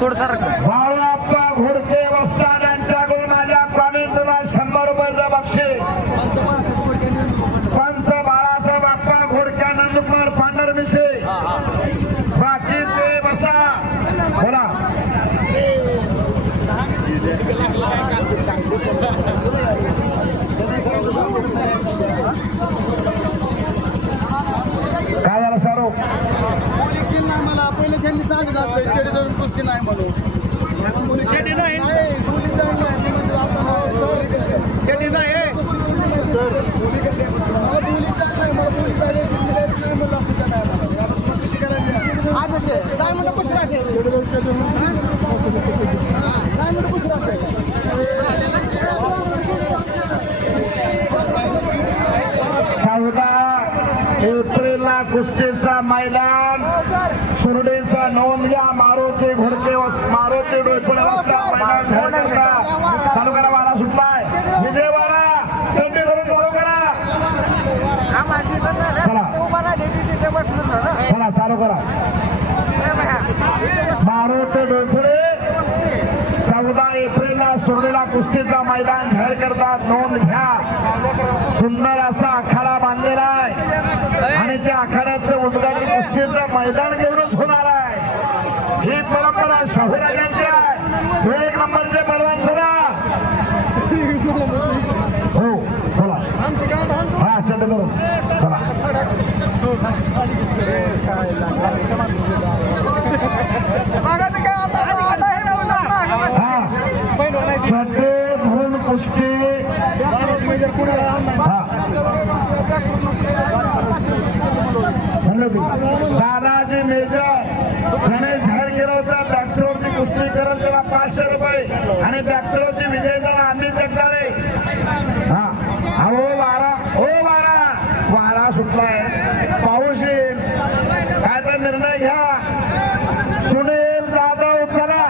थोडं सारखं बाळाप्पा घोडके वस्ताद यांच्याकडून माझ्या शंभर रुपयाचं बक्षीस. पंच बाळासाहेब आप्पा घोडक्या नंदकुमार पांढर मिशे बाकी ते बसा. बोला. काय झालं शाहरुख? मला पहिले त्यांनी सांगितलं নাই আমি मारुती घोडके जाहीर करा. चालू करा वारा सुटलाय. चालू करा. चला. करा. डोईपुणे चौदा एप्रिलला सुरडीला कुस्तीचा मैदान जाहीर करतात. नोंद घ्या. सुंदर असा आखाडा बांधलेला आहे. आणि त्या आखाड्याचं उद्घाटन कुस्तीचं मैदान आहे ही परंपरा शाहूराजांची आहे एक नंबरचे बलवान सरा हो बोला हा चंड करून चला हा चड्डे धरून कुस्ती हा म्हणलं मी. दादाजी मेजर त्याने जाहीर केलं होतं बॅक्टरोची कुस्ती करत त्याला पाचशे रुपये आणि बॅक्टरोची विजय झाला आम्ही जगदाळे हा अहो वारा हो वारा वारा सुटलाय पाऊस येईल काय तर निर्णय घ्या सुनील जाधव चला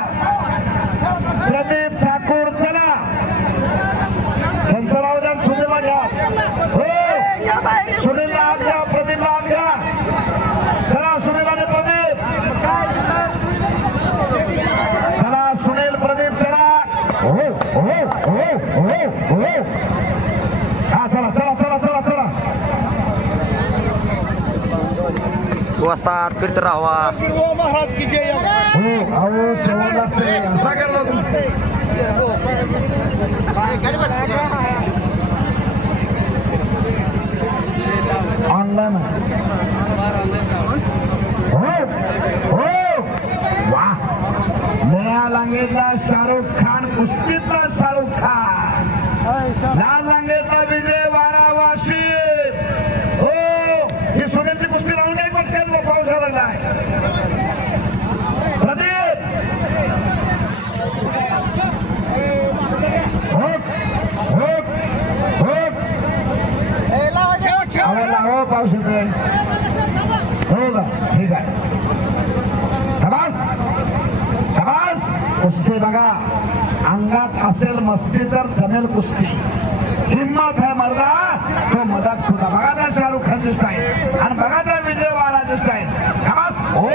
प्रदीप ठाकूर चला त्यांचं नाव द्या सुनीलला घ्या हो सुनीलला आत घ्या प्रदीपला आत घ्या चला सुनील आणि प्रदीप चला सुनील प्रदीप चला हो हो हो हो हो हा चला चला चला चला चला वस्तात फिरत राहावा महाराज की जय हो अहो शेवटला असते असतात करला राहावा. ऑनलाईन हो, हो वा. नया लांगेचा शाहरुख खान कुस्तीतला शाहरुख खान लाल लांगेचा विजय वारावाशी हो ही सोन्याची कुस्ती लावून नाही पटकन पाऊस झालेला आहे प्रदीप होक होक होक आवडला हो पाऊस येतोय हो का? ठीक आहे. शबास शबास कुस्ती बघा अंगात असेल मस्ती तर जमेल कुस्ती हिंमत आहे मर्दा तो मदत सुद्धा बघा त्या शाहरुख खान दिसत आहे आणि बघा त्या विजय वाराची स्टाईल शबास हो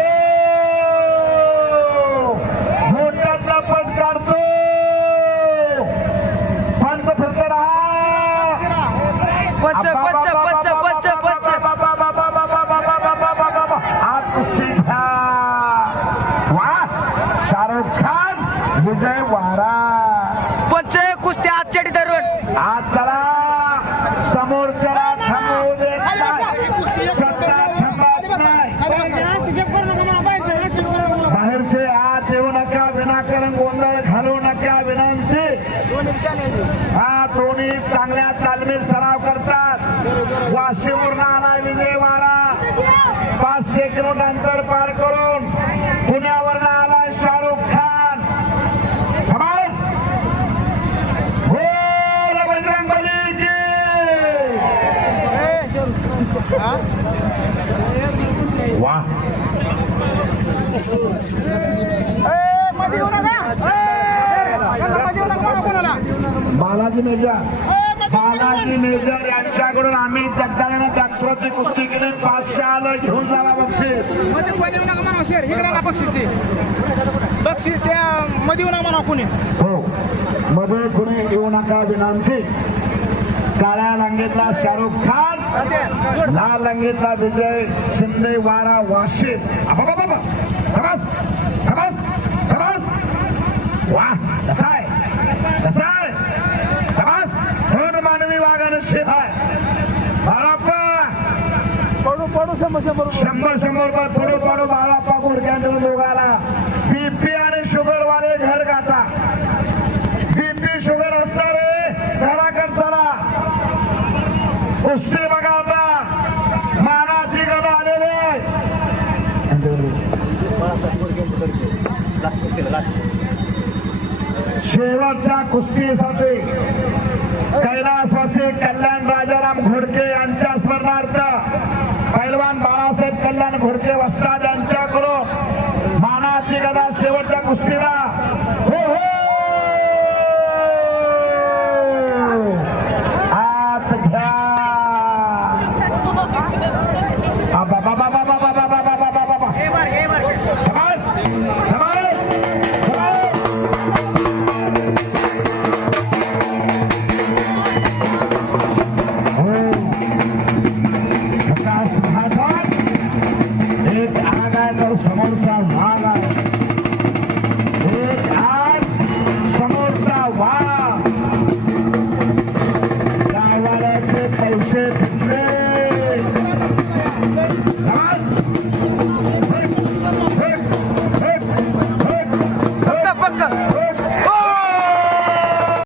मोठ्यातला पंच काढतो पंच फिरतो राहा पंच पंच पंच पंच पंच आज कुस्ती घ्या वा शाहरुख खान विजय वारा. पंच कुस्ती आज चेडी धरून. आज चला. थांबवू नाही. सत्ता थांबत नाही. बाहेरचे आत येऊ नका विनाकारण गोंधळ घालू नका विनंती. हा दोन्ही चांगल्या तालमीत सराव करतात. वाशीवरून आला विजय वारा. पाचशे किलोमीटर अंतर पार करून पुण्यावरून आला शाहरुख खान शबास बोल बजरंग बली की वा. बालाजी मिर्जा. तानाजी मेजर यांच्याकडून आम्ही जगदाळ्याने डॉक्टरची कुस्ती केली पाचशे आलं घेऊन जावा बक्षीस. इकडे बक्षीस ते. बक्षीस त्या मध्ये येऊ नका कोणी. हो. मध्ये कुणी येऊ नका विनंती. काळ्या लंगेतला शाहरुख खान. लाल लंगेतला विजय शिंदे वारा वाशित बाबा समज समज समज वा कसा आहे कसा आहे समज दोन मानवी शिर आहे बाळाप्पा. पडू पडू शंभर शंभर शंभर शंभर रुपये पुढे पाडू बाळाप्पा गुडघ्यांकडून दोघाला. बीपी आणि शुगर वाले घर गाठा. बीपी शुगर असणारे घराकडे चला. कुस्ती बघा आता मानाची गदा आलेले शेवटच्या कुस्तीसाठी कैलासवासी कल्याण राजाराम घोडके यांच्या स्मरणार्थ पैलवान बाळासाहेब कल्याण घोडके वस्ताद यांच्याकडून मानाची गदा शेवटच्या कुस्ती